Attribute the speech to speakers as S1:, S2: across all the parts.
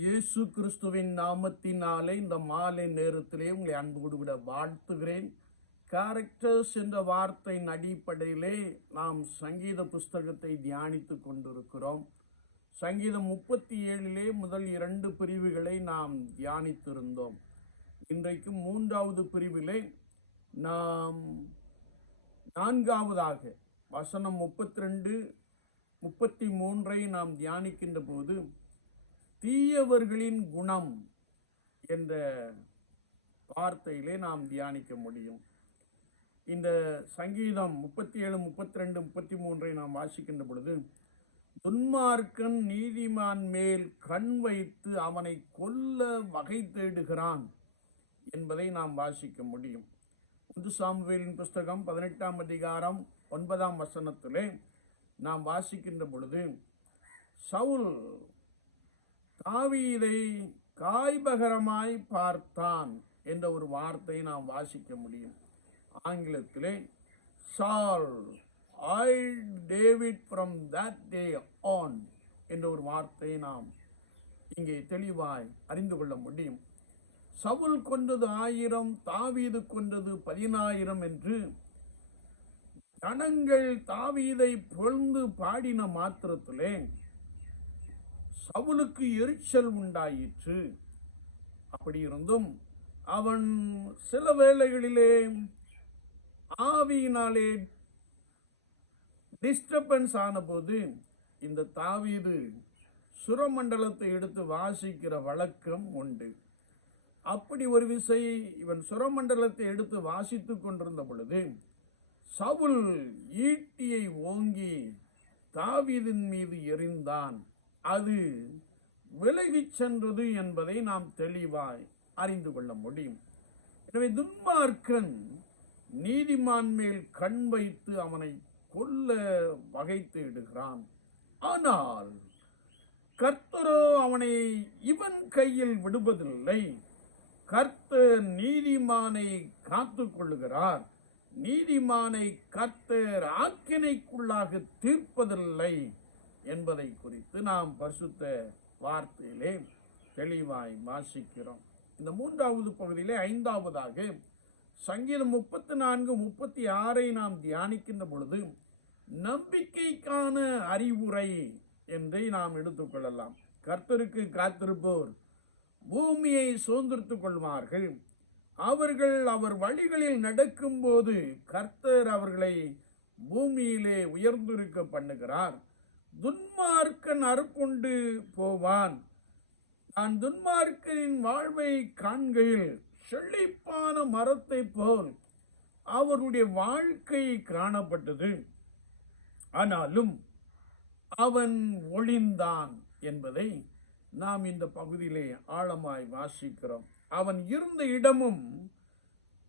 S1: இயேசு கிறிஸ்துவின் நாமத்தினாலே இந்த மாலை நேரத்திலே உங்களை அன்போடு விட வாழ்த்துகிறேன். கேரக்டர்ஸ் என்ற வார்த்தையின் அடிப்படையிலே நாம் சங்கீத புஸ்தகத்தை தியானித்து கொண்டிருக்கிறோம். சங்கீதம் முப்பத்தி ஏழிலே முதல் இரண்டு பிரிவுகளை நாம் தியானித்திருந்தோம். இன்றைக்கு மூன்றாவது பிரிவிலே நாம் நான்காவதாக வசனம் முப்பத்தி ரெண்டு முப்பத்தி மூன்றை நாம் தியானிக்கின்ற போது தீயவர்களின் குணம் என்ற வார்த்தையிலே நாம் தியானிக்க முடியும். இந்த சங்கீதம் முப்பத்தி ஏழு முப்பத்தி ரெண்டு முப்பத்தி மூன்றை நாம் வாசிக்கின்ற பொழுது துன்மார்க்கன் நீதிமான் மேல் கண் வைத்து அவனை கொல்ல வகை தேடுகிறான் என்பதை நாம் வாசிக்க முடியும். புது சாமுவேலின் புஸ்தகம் பதினெட்டாம் அதிகாரம் ஒன்பதாம் வசனத்திலே நாம் வாசிக்கின்ற பொழுது சவுல் தாவீதை காய்பகரமாய் பார்த்தான் என்ற ஒரு வார்த்தையை நாம் வாசிக்க முடியும். ஆங்கிலத்திலே shall I David from that day on என்ற ஒரு வார்த்தையை நாம் இங்கே தெளிவாய் அறிந்து கொள்ள முடியும். சவுல் கொண்டது ஆயிரம் தாவீது கொண்டது பதினாயிரம் என்று ஜனங்கள் தாவீதை புகழ்ந்து பாடின மாத்திரத்திலே சவுலுக்கு எரிச்சல் உண்டாயிற்று. அப்படி இருந்தும் அவன் சில வேளைகளிலே ஆவியினாலே டிஸ்டர்பன்ஸ் ஆனபோது இந்த தாவீது சுரமண்டலத்தை எடுத்து வாசிக்கிற வழக்கம் உண்டு. அப்படி ஒரு விசை இவன் சுரமண்டலத்தை எடுத்து வாசித்துக் கொண்டிருந்த பொழுது சவுல் ஈட்டியை ஓங்கி தாவீதின் மீது எரிந்தான் அது விலகிச் சென்றது என்பதை நாம் தெளிவாய் அறிந்து கொள்ள முடியும். எனவே துன்மார்க்கன் நீதிமான் மேல் கண் வைத்து அவனை கொல்ல வகை தேடுகிறான் ஆனால் கர்த்தரோ அவனை இவன் கையில் விடுவதில்லை. கர்த்தர் நீதிமானை காத்து கொள்ளுகிறார். நீதிமானை கர்த்தர் ஆக்கினைக்குள்ளாக தீர்ப்பதில்லை. என்பதை குறித்து நாம் பரிசுத்த வார்த்தையிலே தெளிவாய் வாசிக்கிறோம். இந்த மூன்றாவது பகுதியிலே ஐந்தாவதாக சங்கீதம் முப்பத்தி நான்கு முப்பத்தி ஆறை நாம் தியானிக்கின்ற பொழுது நம்பிக்கைக்கான அறிவுரை என்றை நாம் எடுத்துக்கொள்ளலாம் கர்த்தருக்கு காத்திருப்போர் பூமியை சுதந்திரித்து கொள்வார்கள். அவர்கள் அவர் வழிகளில் நடக்கும்போது கர்த்தர் அவர்களை பூமியிலே உயர்ந்திருக்க பண்ணுகிறார். துன்மார்க்கன் அறுப்புண்டு போவான். நான் துன்மார்க்கனின் வாழ்வை காண்கையில் செழிப்பான மரத்தை போல் அவருடைய வாழ்க்கை காணப்பட்டது. ஆனாலும் அவன் ஒளிந்தான் என்பதை நாம் இந்த பகுதியிலே ஆழமாய் வாசிக்கிறோம். அவன் இருந்த இடமும்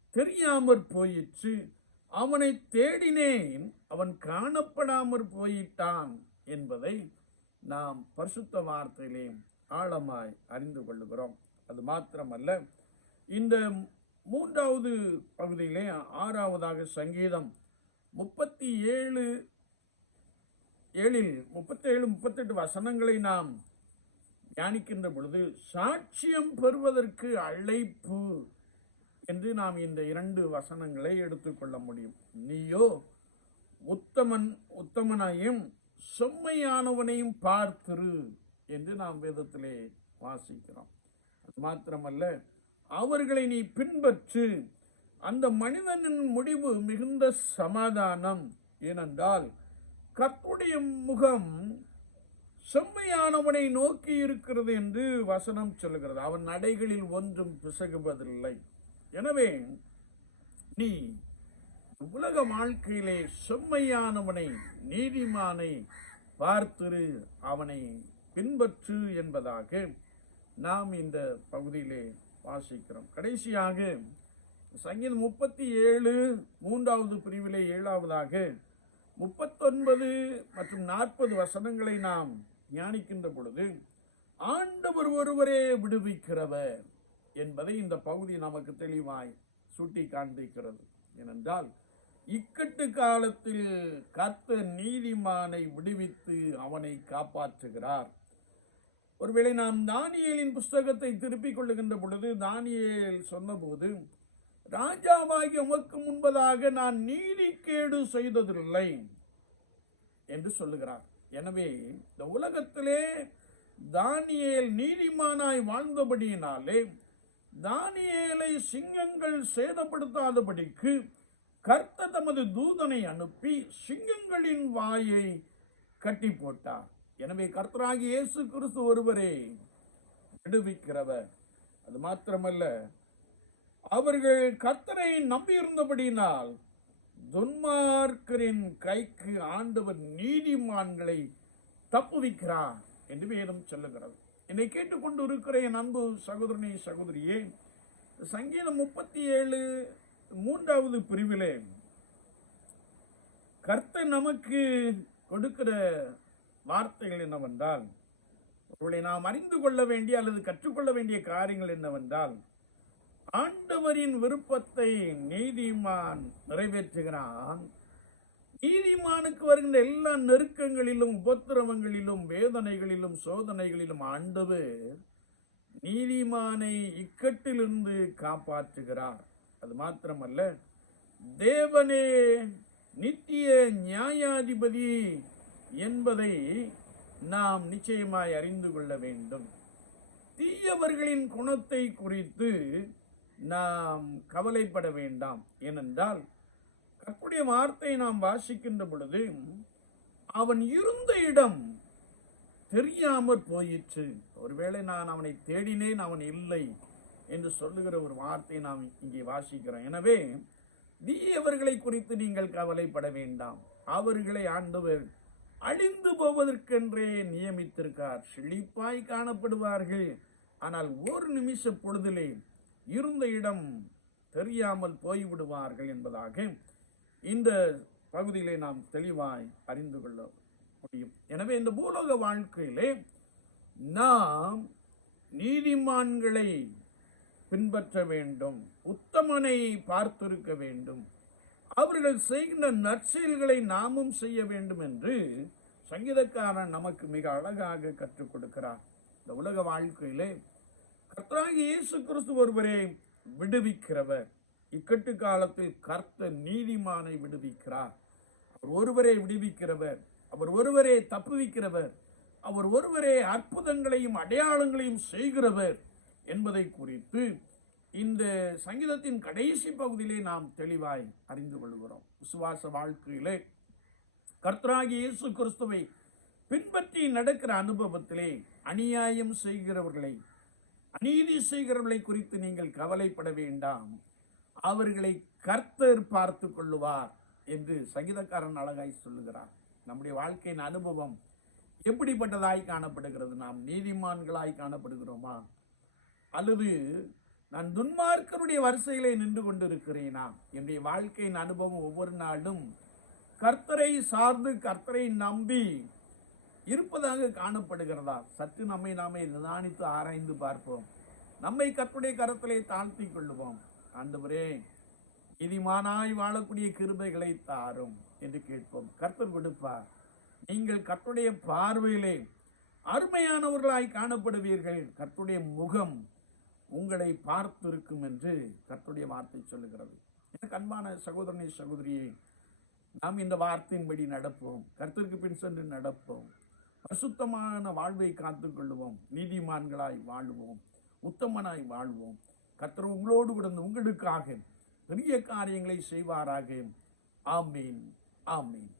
S1: தெரியாமற் போயிற்று. அவனை தேடினேன். அவன் காணப்படாமற் போயிட்டான். என்பதை நாம் பரிசுத்த வார்த்தையிலே ஆழமாய் அறிந்து கொள்ளுகிறோம். அது மாத்திரமல்ல இந்த மூன்றாவது பகுதியிலே ஆறாவதாக சங்கீதம் முப்பத்தி ஏழு ஏழில் முப்பத்தேழு முப்பத்தெட்டு வசனங்களை நாம் தியானிக்கின்ற பொழுது சாட்சியம் பெறுவதற்கு அழைப்பு என்று நாம் இந்த இரண்டு வசனங்களை எடுத்துக்கொள்ள முடியும். நீயோ உத்தமன் உத்தமனையும் செம்மையானவனையும் பார்த்திரு என்று நாம் வேதத்திலே வாசிக்கிறோம். அது மாத்திரமல்ல அவர்களை நீ பின்பற்று அந்த மனிதனின் முடிவு மிகுந்த சமாதானம் ஏனென்றால் கத்துடைய முகம் செம்மையானவனை நோக்கி இருக்கிறது என்று வசனம் சொல்லுகிறது. அவன் நடைகளில் ஒன்றும் பிசகுவதில்லை. எனவே நீ உலக வாழ்க்கையிலே செம்மையானவனை நீதிமானை பார்த்திரு அவனை பின்பற்று என்பதாக நாம் இந்த பகுதியிலே வாசிக்கிறோம். கடைசியாக சங்கீதம் முப்பத்தி ஏழு மூன்றாவது பிரிவிலே ஏழாவதாக முப்பத்தொன்பது மற்றும் நாற்பது வசனங்களை நாம் தியானிக்கின்ற பொழுது ஆண்டவர் ஒருவரே விடுவிக்கிறவர் என்பதை இந்த பகுதி நமக்கு தெளிவாய் சுட்டி காண்பிக்கிறது ஏனென்றால் இக்கட்டு காலத்தில் கத்த நீதிமானை விடுவித்து அவனை காப்பாற்றுகிறார். ஒருவேளை நாம் தானியேலின் புஸ்தகத்தை திருப்பிக் கொள்ளுகின்ற பொழுது தானியேல் சொன்னபோது ராஜாவாகி உமக்கு முன்பதாக நான் நீதிக்கேடு செய்ததில்லை என்று சொல்லுகிறார். எனவே இந்த உலகத்திலே தானியேல் நீதிமானாய் வாழ்ந்தபடியினாலே தானியேலை சிங்கங்கள் சேதப்படுத்தாதபடிக்கு கர்த்தர் தமது தூதனை அனுப்பி சிங்கங்களின் வாயை கட்டி போட்டார். எனவே கர்த்தராகி இயேசு கிறிஸ்து ஒருவரே விடுவிக்கிறவர். அது மாத்திரமல்ல அவர்கள் கர்த்தரை நம்பியிருந்தபடியினால் துன்மார்க்கரின் கைக்கு ஆண்டவர் நீதிமான்களை தப்புவிக்கிறார் என்று வேதம் சொல்லுகிறது. என்னை கேட்டுக்கொண்டு இருக்கிற என் அன்பு சகோதரனே சகோதரியே சங்கீதம் முப்பத்தி ஏழு மூன்றாவது பிரிவிலே கர்த்தர் நமக்கு கொடுக்கிற வார்த்தைகள் என்னவென்றால் அவர்களை நாம் அறிந்து கொள்ள வேண்டிய அல்லது கற்றுக்கொள்ள வேண்டிய காரியங்கள் என்னவென்றால் ஆண்டவரின் விருப்பத்தை நீதிமான் நிறைவேற்றுகிறான். நீதிமானுக்கு வருகின்ற எல்லா நெருக்கங்களிலும் உபத்திரவங்களிலும் வேதனைகளிலும் சோதனைகளிலும் ஆண்டவர் நீதிமானை இக்கட்டிலிருந்து காப்பாற்றுகிறார். அது மாத்திரமல்ல தேவனே நித்திய நியாயாதிபதி என்பதை நாம் நிச்சயமாய் அறிந்து கொள்ள வேண்டும். தீயவர்களின் குணத்தை குறித்து நாம் கவலைப்பட வேண்டாம். ஏனென்றால் கற்புடைய வார்த்தை நாம் வாசிக்கின்ற பொழுது அவன் இருந்த இடம் தெரியாமற் போயிற்று. ஒருவேளை நான் அவனை தேடினேன் அவன் இல்லை. என்று சொல்லுகிற ஒரு வார்த்தையை நாம் இங்கே வாசிக்கிறோம். எனவே தீயவர்களை குறித்து நீங்கள் கவலைப்பட வேண்டாம். அவர்களை ஆண்டவர் அழிந்து போவதற்கென்றே நியமித்திருக்கார். செழிப்பாய் காணப்படுவார்கள். ஆனால் ஒரு நிமிஷ பொழுதிலே இருந்த இடம் தெரியாமல் போய்விடுவார்கள் என்பதாக இந்த பகுதியிலே நாம் தெளிவாய் அறிந்து கொள்ள முடியும். எனவே இந்த பூலோக வாழ்க்கையிலே நாம் நீதிமான்களை பின்பற்ற வேண்டும் உத்தமனை பார்த்திருக்க வேண்டும். அவர்கள் செய்கின்ற நற்செயல்களை நாமும் செய்ய வேண்டும் என்று சங்கீதக்காரன் நமக்கு மிக அழகாக கற்றுக் கொடுக்கிறார் இந்த உலக வாழ்க்கையிலே கர்த்தராகி இயேசு கிறிஸ்து ஒருவரே விடுவிக்கிறவர். இக்கட்டு காலத்தில் கர்த்த நீதிமானை விடுவிக்கிறார். அவர் ஒருவரே விடுவிக்கிறவர் அவர் ஒருவரே தப்புவிக்கிறவர் அவர் ஒருவரே அற்புதங்களையும் அடையாளங்களையும் செய்கிறவர். என்பதை குறித்து இந்த சங்கீதத்தின் கடைசி பகுதியிலே நாம் தெளிவாய் அறிந்து கொள்கிறோம். விசுவாச வாழ்க்கையிலே கர்த்தராகி இயேசு கிறிஸ்துவை பின்பற்றி நடக்கிற அனுபவத்திலே அநியாயம் செய்கிறவர்களை அநீதி செய்கிறவர்களை குறித்து நீங்கள் கவலைப்பட வேண்டாம். அவர்களை கர்த்தர் பார்த்து கொள்ளுவார் என்று சங்கீதக்காரன் அழகாய் சொல்லுகிறார். நம்முடைய வாழ்க்கையின் அனுபவம் எப்படிப்பட்டதாய் காணப்படுகிறது? நாம் நீதிமான்களாய் காணப்படுகிறோமா? அல்லது நான் துன்மார்க்கருடைய வரிசையிலே நின்று கொண்டிருக்கிறேனா என்னுடைய வாழ்க்கையின் அனுபவம் ஒவ்வொரு நாளும் கர்த்தரை சார்ந்து கர்த்தரை நம்பி இருப்பதாக காணப்படுகிறதா? சற்று நம்மை நாமே நிதானித்து ஆராய்ந்து பார்ப்போம். நம்மை கற்புடைய கரத்திலே தாழ்த்தி கொள்ளுவோம். ஆண்டவரே இதிமானாய் வாழக்கூடிய கிருபைகளை தாரும் என்று கேட்போம். கர்த்தர் கொடுப்பார் நீங்கள் கர்த்தருடைய பார்வையிலே அருமையானவர்களாய் காணப்படுவீர்கள். கர்த்தருடைய முகம் உங்களை பார்த்திருக்கும் என்று கர்த்தருடைய வார்த்தை சொல்லுகிறது. எனக்கு அன்பான சகோதரனை சகோதரியே நாம் இந்த வார்த்தையின்படி நடப்போம். கர்த்தருக்கு பின் சென்று நடப்போம். அசுத்தமான வாழ்வை காத்துக்கொள்வோம் நீதிமான்களாய் வாழ்வோம். உத்தமனாய் வாழ்வோம். கர்த்தர் உங்களோடு கிடந்து உங்களுக்காக பெரிய காரியங்களை செய்வாராக. ஆமீன். ஆமீன்.